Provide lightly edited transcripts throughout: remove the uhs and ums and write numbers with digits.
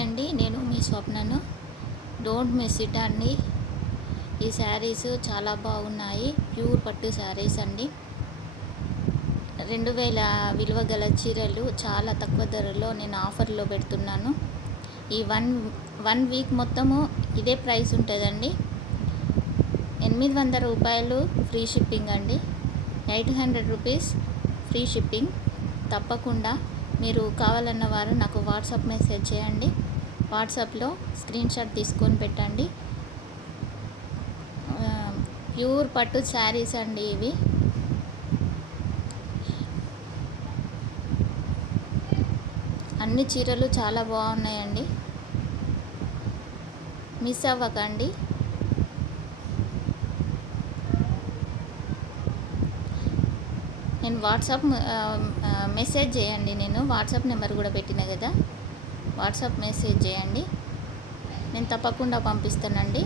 Hi అండి, నేను మీ స్వప్నను. Don't miss it అండి. ఈ శారీస్ చాలా బాగున్నాయి. ప్యూర్ పట్టు శారీస్ అండి. 2000 విలువ గల చీరలు చాలా తక్కువ ధరలో నేను ఆఫర్లో పెడుతున్నాను. ఈ వన్ వీక్ మొత్తము ఇదే ప్రైస్ ఉంటుందండి. 800 రూపాయలు ఫ్రీ షిప్పింగ్ అండి. 800 రూపీస్ ఫ్రీ షిప్పింగ్. తప్పకుండా మీరు కావాలన్న వారు నాకు వాట్సాప్ మెసేజ్ చేయండి. వాట్సాప్లో స్క్రీన్ షాట్ తీసుకొని పెట్టండి. ప్యూర్ పట్టు శారీస్ అండి ఇవి. అన్ని చీరలు చాలా బాగున్నాయండి. మిస్ అవ్వకండి. నేను వాట్సాప్ మెసేజ్ చేయండి. నేను వాట్సాప్ నెంబర్ కూడా పెట్టిన కదా, వాట్సాప్ మెసేజ్ చేయండి. నేను తప్పకుండా పంపిస్తానండి.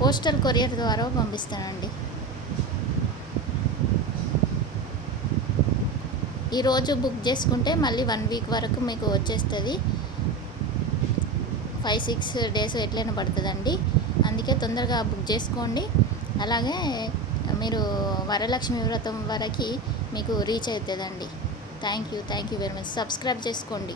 పోస్టల్ కొరియర్ ద్వారా పంపిస్తానండి. ఈరోజు బుక్ చేసుకుంటే మళ్ళీ 1 వీక్ వరకు మీకు వచ్చేస్తుంది. 5-6 డేస్ ఎట్లయినా పడుతుందండి. అందుకే తొందరగా బుక్ చేసుకోండి. అలాగే మీరు వరలక్ష్మి వ్రతం వరకు మీకు రీచ్ అవుతుందండి. Thank you very much. Subscribe చేసుకోండి.